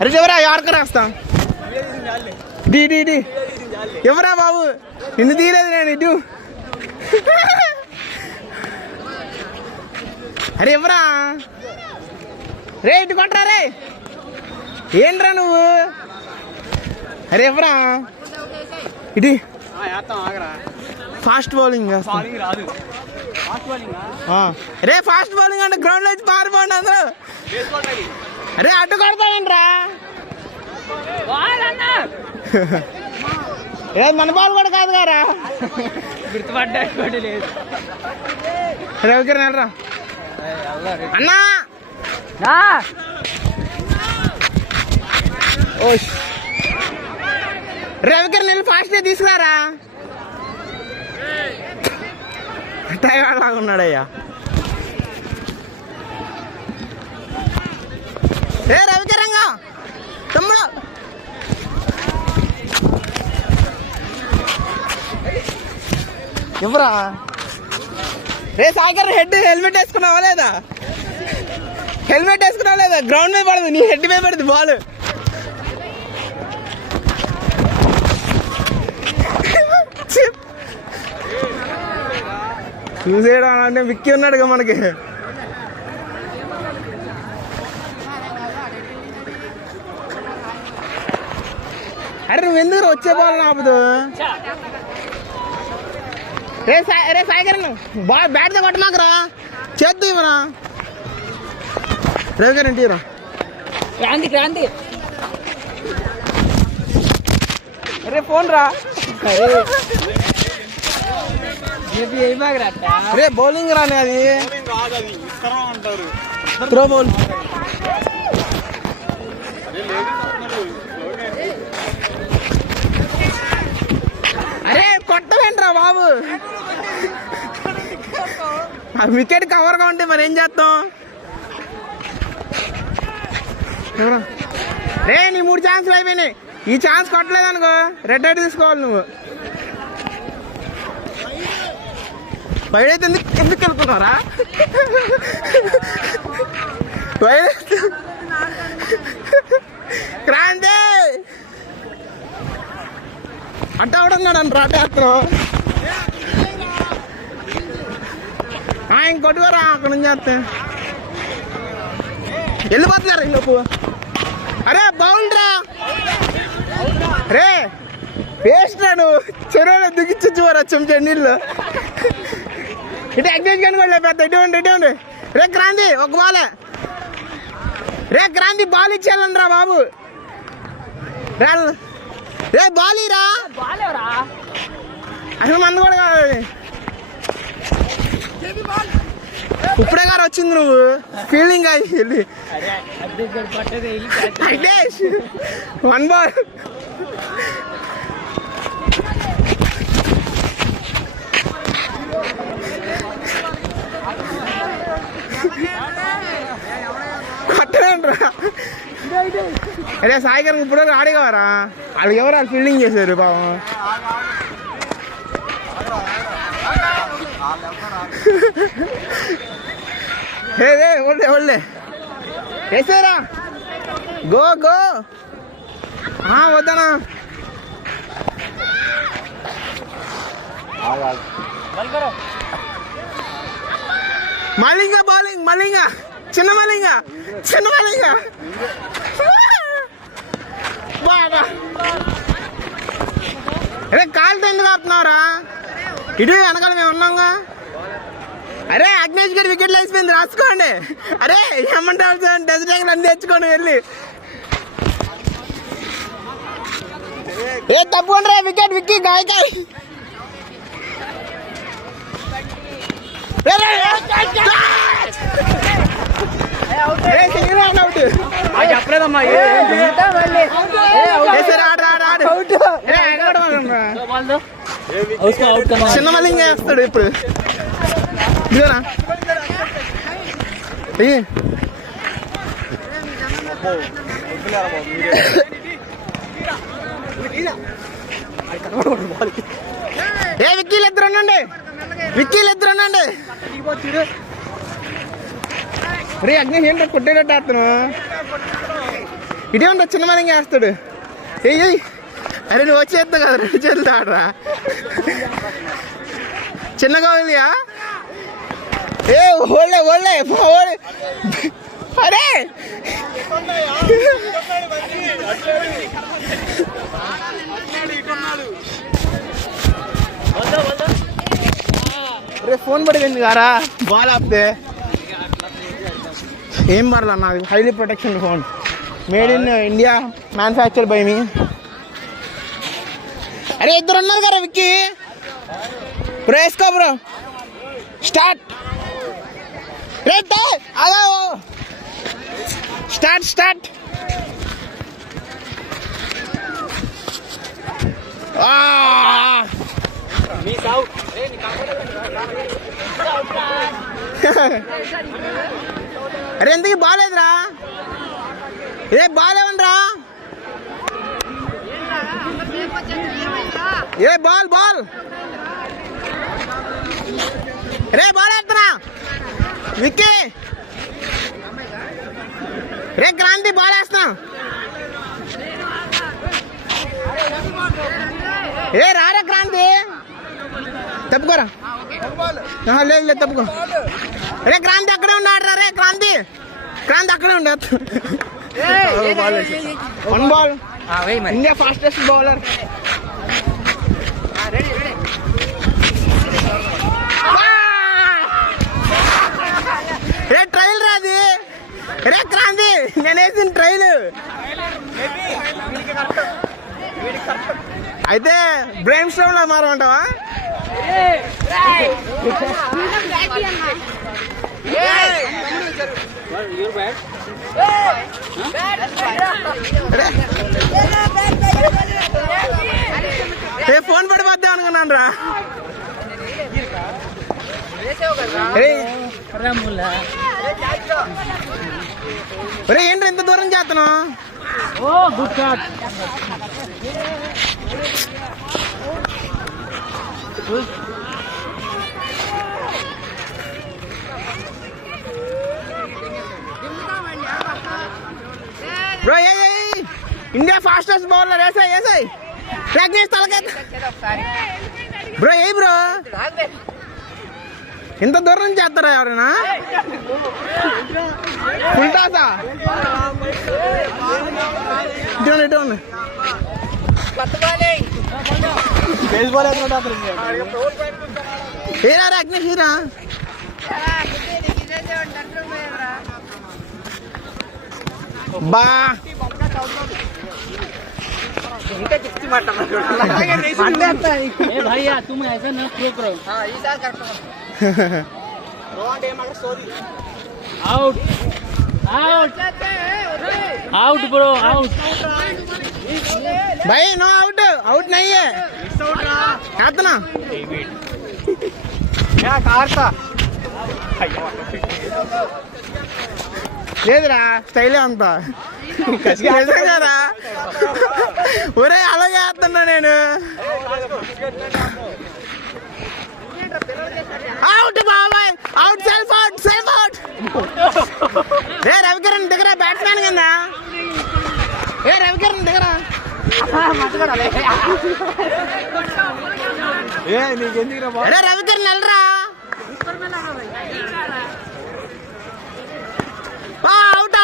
అరే ఎవరా ఎవరికైనా వస్తాం డీ డీ డీ ఎవరా బాబు నిన్ను తీయలేదు నేను ఇటు అరే ఎవరా రే ఇటు కొట్టరా రే ఏంట్రా నువ్వు అరే ఎవరా ఇటు ఫాస్ట్ బౌలింగ్ రే ఫాస్ట్ బౌలింగ్ అంటే గ్రౌండ్ లో పారిపోండి అందరూ అరే అడ్డు కొడతానంట్రా ఏ మన బాల్ కూడా కాదు గారా గుర్తుపడ్డా లేదు రవికిరణ్ వెళ్ళరా అన్నా రవికిరణ్ వెళ్ళి ఫాస్ట్గా తీసుకురారా టైర్ లాగా ఉన్నాడయ్యా ఏ రవికిరణ్ తమ్ముడు ఎవరా రే సాగర్ హెల్మెట్ వేసుకున్నావా లేదా హెల్మెట్ వేసుకున్నావా లేదా గ్రౌండ్ మీద పడదు నీ హెడ్ మీద పడుతుంది బాల్ చూసేయడం అంటే విక్కీ ఉన్నాడుగా మనకి అరే నువ్వు ఎందుకు వచ్చే బాల్ ఆపుదు రే సాగర్ బాల్ బ్యాట్తో కొట్టమాకరా చేద్దు ఇవరా రవి గారు ఇంటిరా క్రాంతి క్రాంతి అరే ఫోన్ రా రే బౌలింగ్ రాని అది త్రో బౌల్ అరే కొట్టవేంట్రా బాబు వికెట్ కవర్గా ఉంటే మరి ఏం చేస్తాం రే నీ 3 ఛాన్సులు అయిపోయినాయి ఈ ఛాన్స్ కొట్టలేదు అనుకో రెడ్ హెడ్ తీసుకోవాలి నువ్వు వైడైతే ఎందుకు వెళ్తున్నారా క్రాంతి అట్ట అవడున్నాడు అని రాటేస్తాను ఇంకొట్టుకోరా అక్కడ నుంచి చేస్తే వెళ్ళిపోతున్నారు ఇంకొప్పు అరే బాగుండ్రా రే వేస్ట్ రాడు చెరువులో దిగిచ్చురా చెంచా నీళ్ళు ఇటు ఎంగేజ్ కానీ కూడా పెద్ద ఇటువంటి రే క్రాంతి ఒక బాలే రే క్రాంతి బాల్ ఇచ్చేయాలండి రా బాబు రే బాల్ ఇరా అసలు మంది కూడా కాదు ఇప్పుడే గారు వచ్చింది నువ్వు ఫీల్డింగ్ అయ్యి వెళ్ళి 1 బాల్ కొట్టలేంట్రా అరే సాయిగారు ఇప్పుడు ఆడేవారా వాళ్ళకి ఎవరు వాళ్ళు ఫీల్డింగ్ చేశారు పాపం ఒళ్ళే ఒళ్ళే వేసారా గో గో వద్దనా మలింగ బౌలింగ్ మలింగ చిన్న మలింగ బాగా అరే కాలుతో ఎందుకు ఆపుతున్నావురా ఇటు వెనకాల మేము ఉన్నాంగా అరే అగ్నేష్ గారి వికెట్లు వేసిపోయింది రాసుకోండి అరే ఏమంటారు డెజర్ట్ ట్యాంకులు అన్ని తెచ్చుకోండి వెళ్ళి ఏ తప్పకుండా రా వికెట్ విక్కీ గాయకాయ్ చెప్పలేదమ్మా చిన్న మలింగ వేస్తాడు ఇప్పుడు ఇదేనా ఏ విక్కీలు ఇద్దరు ఉండండి రే అగ్ని ఏంటో కొట్టేటట్టు అతను ఇటే ఉంటా చిన్న మనకి వేస్తాడు. ఏయ్ అరే నువ్వు వచ్చేస్తా కదా, 2 చేతులు ఆడరా. చిన్నగా వదిలియా? ఏ ఓళ్ళే ఓళ్ళే అరే రే ఫోన్ పడిపోయింది కారా బాల్ ఆపితే. ఏం పర్లా నాది highly protection phone, made in India, manufacture by me. అరే ఇద్దరు ఉన్నారు కదా విక్కీ బ్రో, వేసుకో బ్రో. స్టార్ట్ అలా స్టార్ట్. అరే ఎందుకు బాగాలేదురా? ఏ బాగాలేవనరా? ఏ బాల్ రే బాల్ వేస్తున్నా విక్కీ. రే క్రాంతి బాల్ వేస్తున్నా. ఏ రారా క్రాంతి, తప్పుకోరా. లేదు తప్పుకో. రే క్రాంతి అక్కడే ఉన్నాడు. రే క్రాంతి అక్కడే ఉండదు. 1 బాల్. India fastest bowler. రే ట్రైల్ రాది. రే క్రాంతి నేను వేసిన ట్రైల్ అయితే బ్రెయిన్ స్ట్రోమ్ లో మారమంటావా? ఏ ఫోన్ పడిపోద్దాం అనుకున్నాను రా. ఒరే ఏంటి ఎంత దూరం చేస్తున్నావు? Bro India fastest bowler. వేసాయి ప్రాక్టీస్ తలకే బ్రో. బ్రో ఇంత దూరం చేస్తారా ఎవరైనా? ఉంటాసా ఇటు ఏరా అగ్నేష్ హీరా. బా भैया तुम ऐसा न करो. Out bro, out. भाई नो आउट नहीं है. ना లేదురా స్టైలే అంతా కదా. ఒరే అలాగే వేస్తున్నా నేను. అవుట్ బాబాయ్, అవుట్, సెల్ఫ్ అవుట్. రే రవికిరణ్ దగ్గర బ్యాట్స్మెన్ కన్నా. ఏ రవికిరణ్ దగ్గర అరే రవికిరణ్ వెళ్ళరా. అవుట్.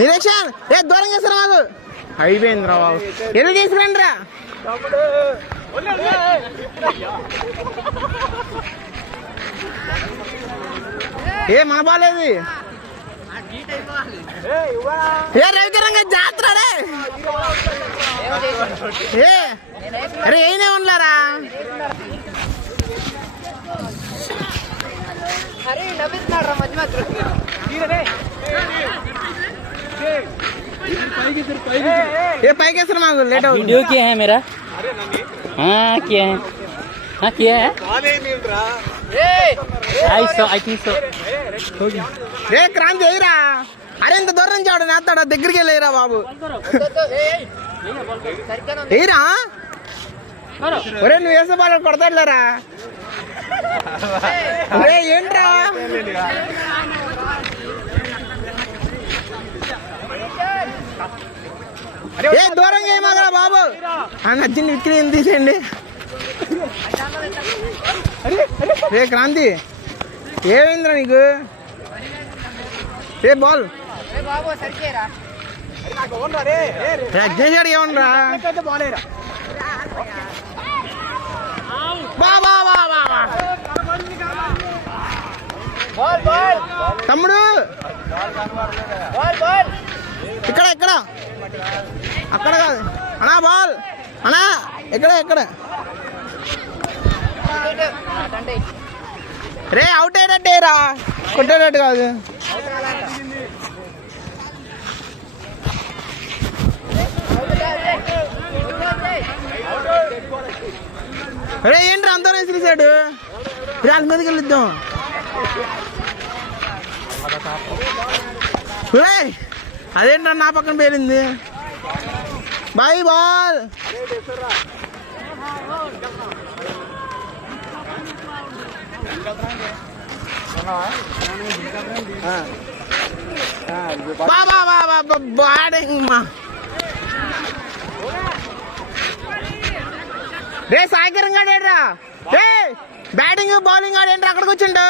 నిరీక్షణ్ దూరం చేస్తారా బాబు? అయిపోయింది రా బాబు, ఎల్లు తీసుకురండి రా. మన బాలేదు. ఏ రవికిరణ్ జాతర అరే ఏనే ఉన్నారా? ये पाई कैसे मांगो लेट हो. वीडियो किया है मेरा. हाँ किया है. I think so. రే క్రాంతి ఎయిరా. అరే ఇంత దూరం నుంచి ఆడు నేస్తాడా, దగ్గరికి వెళ్ళేరా బాబు. ఎయిరా ఒరే నువ్వు వేసే బాల్ కొడతాడులేరా. రే ఏంట్రా ఏ దూరంగా ఏమాగా బాబు నచ్చింది విక్రీ ఏం తీసేయండి. రే క్రాంతి ఏమైందిరా నీకు? ఏ బాల్ అగ్నేష్ గారు ఏమన్నా తమ్ముడు ఇక్కడ ఎక్కడ అక్కడ కాదు అన్నా బాల్ అన్నా ఎక్కడ ఎక్కడ రే అవుట్ అయ్యేటట్టే రా కొట్టేటట్టు కాదు. రే ఏంట్రా అంతా వేసిరిసాడు వాళ్ళ మీదకి వెళ్ళిద్దాం. అదేంట్రా నా పక్కన పేరింది బాయ్ బాల్. బ్యాటింగ్ రే సాయికరం గాడేడ్రా రే బ్యాటింగ్ బౌలింగ్ ఆడేంట్రా అక్కడికి వచ్చిండు.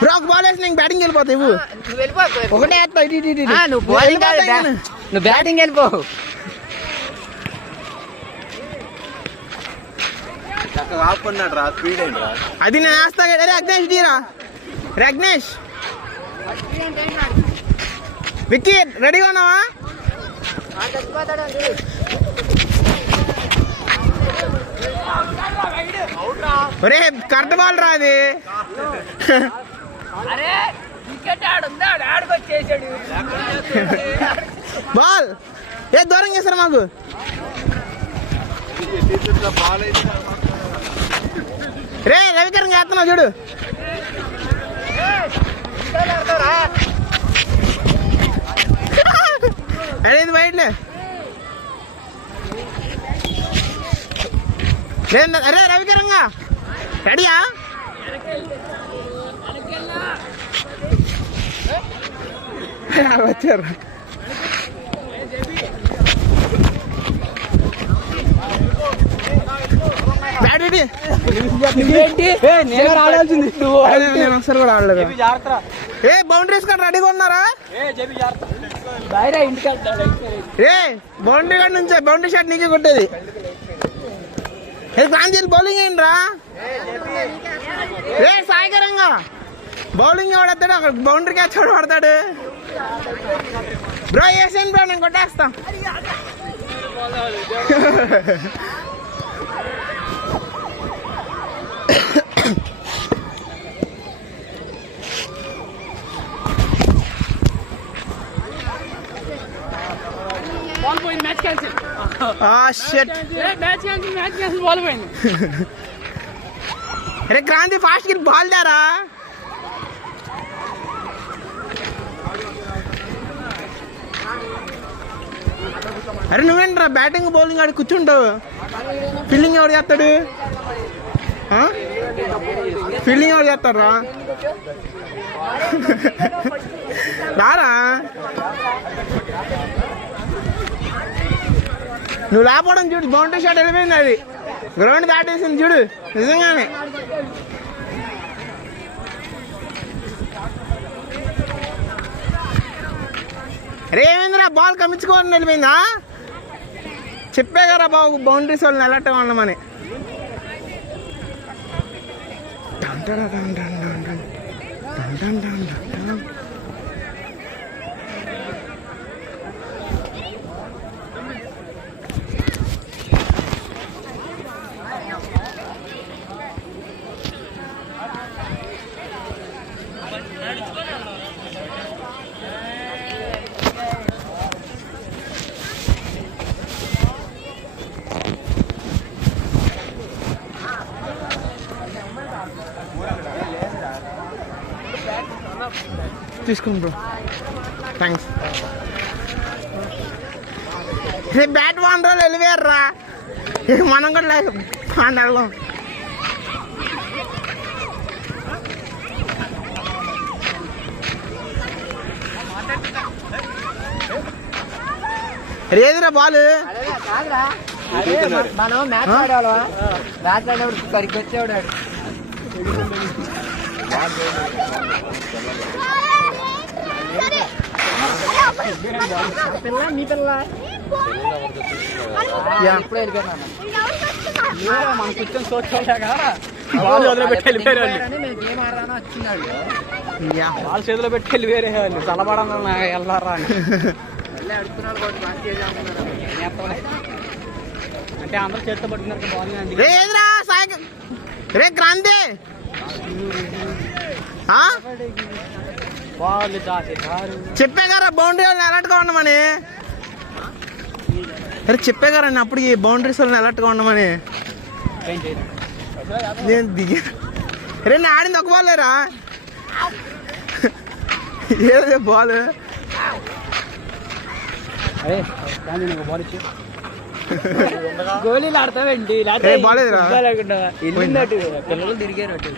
బ్రో ఒక బాల్ వేసి నేను బ్యాటింగ్ వెళ్ళిపోతావు ఒకటే నువ్వు బ్యాటింగ్ వెళ్ళిపో. అది నేను వేస్తా. అరే అగ్నేష్ డీరా అగ్నేష్ విక్కీ రెడీగా ఉన్నావా? ఒరే కరెక్ట్ బాల్ రా అది. బాల్ ఏ దూరం చేస్తారు మాకు. రే రవికరణ్ చేస్తున్నావు చూడు. అదేది బయటలే అరే రవికరంగా రెడీయా? వచ్చారు ఒకసారి కూడా ఆడలేదు. ఏ బౌండరీస్ కానీ రెడీగా ఉన్నారా? ఏ బౌండరీ కాడ నుంచే బౌండరీ షాట్ నీకే కొట్టేది. ప్రాంజీలు బౌలింగ్ ఏంట్రా? ఏ సాయికరంగా బౌలింగ్ ఎవడతాడు అక్కడ బౌండరీ క్యాచ్ ఎవడు పడతాడు. బ్రో వేసేయండి బ్రో నేను కొట్టేస్తా. అరే క్రాంతి ఫాస్ట్ కి బాల్ దారా. అరే నువ్వేంట్రా బ్యాటింగ్ బౌలింగ్ ఆడి కూర్చుంటావు. ఫీల్డింగ్ ఎవరు చేస్తాడు? ఫీల్డింగ్ ఎవరు చేస్తారా? రారా నువ్వు లేకపోవడం చూడు. బౌండరీ షాట్ వెళ్ళిపోయింది అది గ్రౌండ్ దాటేసింది చూడు నిజంగానే. అరే ఏమైందిరా బాల్ కమించుకోవాలని వెళ్ళిపోయిందా? చెప్పే కదా బాబు బౌండరీస్ వాళ్ళని అలర్ట్గా ఉండమని. తీసుకోండి బ్రో థ్యాంక్స్. బ్యాట్ వాండ్రోలు వెళ్ళిపోయారా? ఇక మనం కూడా లేదు వెళ్దాం. రేదిరా బాల్ మనం మ్యాచ్ ఆడేవాళ్ళం. మ్యాచ్ ఆడేవాడు సరిగ్గా వచ్చేవాడు. పిల్ల మీ పిల్ల ఇప్పుడే వెళ్ళిపోయినా మనం కూర్చొని చూసుకోలేగా బాల్ చేతిలో పెట్టి వెళ్ళిపోయారు వాళ్ళు. నేను గేమ్ ఆడదానో వచ్చిందాడు. బాల్ చేతిలో పెట్టి వెళ్ళిపోయారు వాళ్ళు. చల్లబడన్నా వెళ్ళారా అని అడుగుతున్నాడు కాబట్టి బాగా చేయాలనుకున్నారు. అంటే అందరూ చేతితో పట్టుకున్నారు బాల్. రేదిరా సాయి రే క్రాంతి బాల్ దాచేసారు. చెప్పే కదా బౌండరీ వాళ్ళని అలర్ట్గా ఉండమని. అరే చెప్పే కదా అప్పటికి బౌండరీస్ వాళ్ళని అలర్ట్గా ఉండమని. నేను దిగి రే నేను ఆడింది ఒక బాల్ లేరా ఏదే బాల్. అరే బాల్ ఇచ్చి గోళీలు ఆడతావేంటి? బాల్ ఏదిరా? వెళ్ళిందటు పిల్లలు తిరిగారు అటు.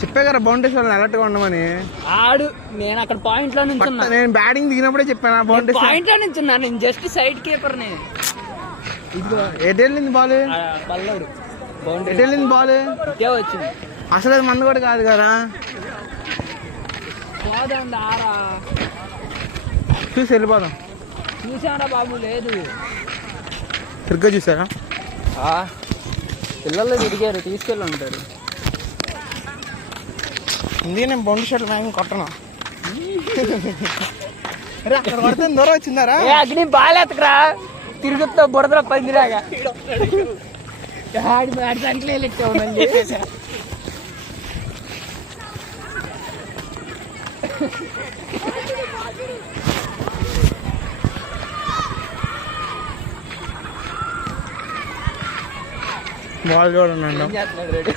చెప్పే కదా బౌండరీస్ వాళ్ళని అలర్ట్గా ఉండమని. ఆడు నేను అక్కడ పాయింట్ లో నుంచి నేను బ్యాటింగ్ దిగినప్పుడే చెప్పాను బౌండరీస్. పాయింట్ లో నుంచి నేను జస్ట్ సైడ్ కీపర్ ని. ఎటు వెళ్ళింది బాల్? పల్లవుడు ఎటు వెళ్ళింది బాల్? ఇదే వచ్చింది. అసలు అది మందు కూడా కాదు కదా. పోదండి ఆరా చూసి వెళ్ళిపోదాం. చూసారా బాబు? లేదు సరిగ్గా చూసారా? పిల్లలు తిరిగారు తీసుకెళ్ళి ఉంటారు. ఇందుకే నేను బౌండరీ షాట్ మ్యాచ్ కొట్టను. అరే అక్కడ పడితే దూరం వచ్చిందారా? అగ్ని బాగాలేతకరా తిరుగుతా బురదలో పందిరాగా ఆడి ఆడి దాంట్లో వెళ్ళిట్టావు మళ్ళీ. బాల్ చూడండి. ఏం చేస్తున్నాడు రెడీ?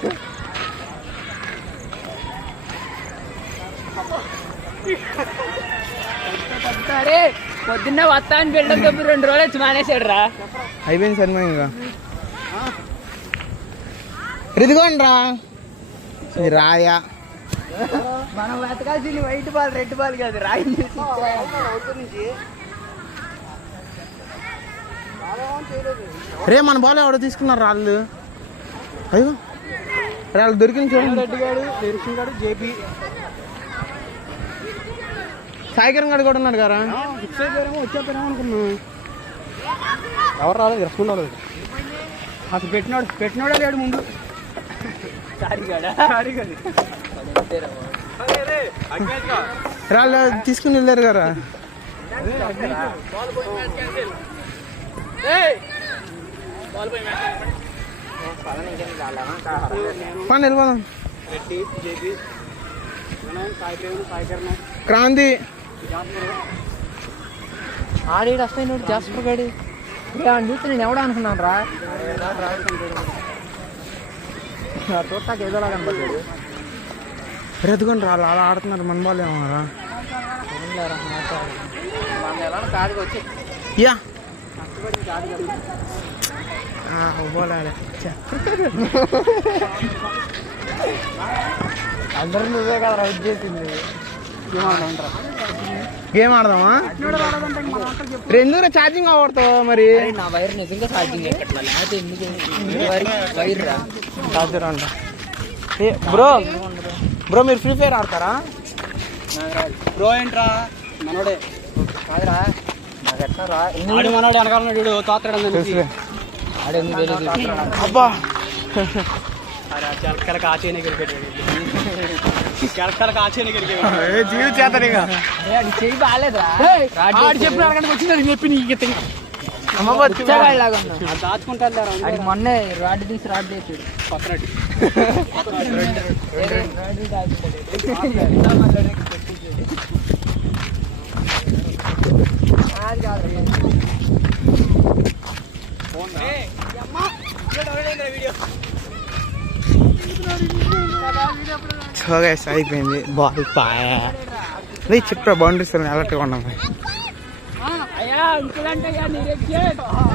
అరే పొద్దున్నే వస్తా అని బిల్డప్ చెప్పి 2 రోజులు వచ్చి మానేశాడు రా. అయిపోయింది సినిమా ఇంకా. ఇదిగోండి రా ఇది రాయా. మనం వెతకాల్సింది వైట్ బాల్ రెడ్ బాల్ కాదు రాయి. రే మన బాల్ ఎవడో తీసుకున్నారు రాళ్ళు. అయ్యో రే వాళ్ళు దొరికింది చూడండి. రెడ్డి గారు నిరీక్షణ గారు జేపీ సాయికరణ్ గారు కూడా ఉన్నారు కదా. ఫిక్స్ అయిపోయారేమో వచ్చేపోయారేమో అనుకున్నాను. ఎవరు రాలేదు రెస్పాండ్ అవ్వలేదు. అసలు పెట్టినోడే లేడు ముందు. వాళ్ళు తీసుకుని వెళ్ళారు కదా. పని వెళ్ళిపోదాం. క్రాంతి ఆడి వస్తాయి నువ్వు జాస్పర్ గడి చూస్తే నేను ఎవడో అనుకున్నాను రా. చూస్తాక ఏదోలా కనపడ్డాడు. ఎదుగుని రాళ్ళు అలా ఆడుతున్నారు. మన బాల్ ఏమరా కాదుగా వచ్చి యా బాల్ ఆడే. అందరూ నువ్వే కదా రైట్ చేసింది. గేమ్ ఆడదామా? ఎందుకు ఛార్జింగ్ అవడతావు మరి? నా వైర్ నిజంగా ఛార్జింగ్ ఎక్కట్లా లేకపోతే ఎందుకు వైర్ రా ఛార్జర్ అంట. బ్రో మీరు ఫ్రీ ఫైర్ ఆడతారా? బ్రో ఏంట్రా మనోడే కాదురా నాకు ఎట్లా రా. ఆడి మనోడే వెనకాల తోతాడు. ఆడేందుకు తెలియదు. అబ్బా కలక ఆచేనే గెలిపాడు. కలక ఆచేనే గెలిపాడు. జీవి చేతనే చెయ్యి బాగాలేదురా. చెప్పిన అడగడానికి వచ్చిందని చెప్పి నీకు దాచుకుంటారు. అది మొన్నే రాడ్ తీసి రాడ్ చేసాడు పక్కన అయిపోయింది. బాల్ పాయ చెప్పా బౌండరీస్ అలర్ట్గా ఉన్నాం. అయ్యా అంకుల్ అంటే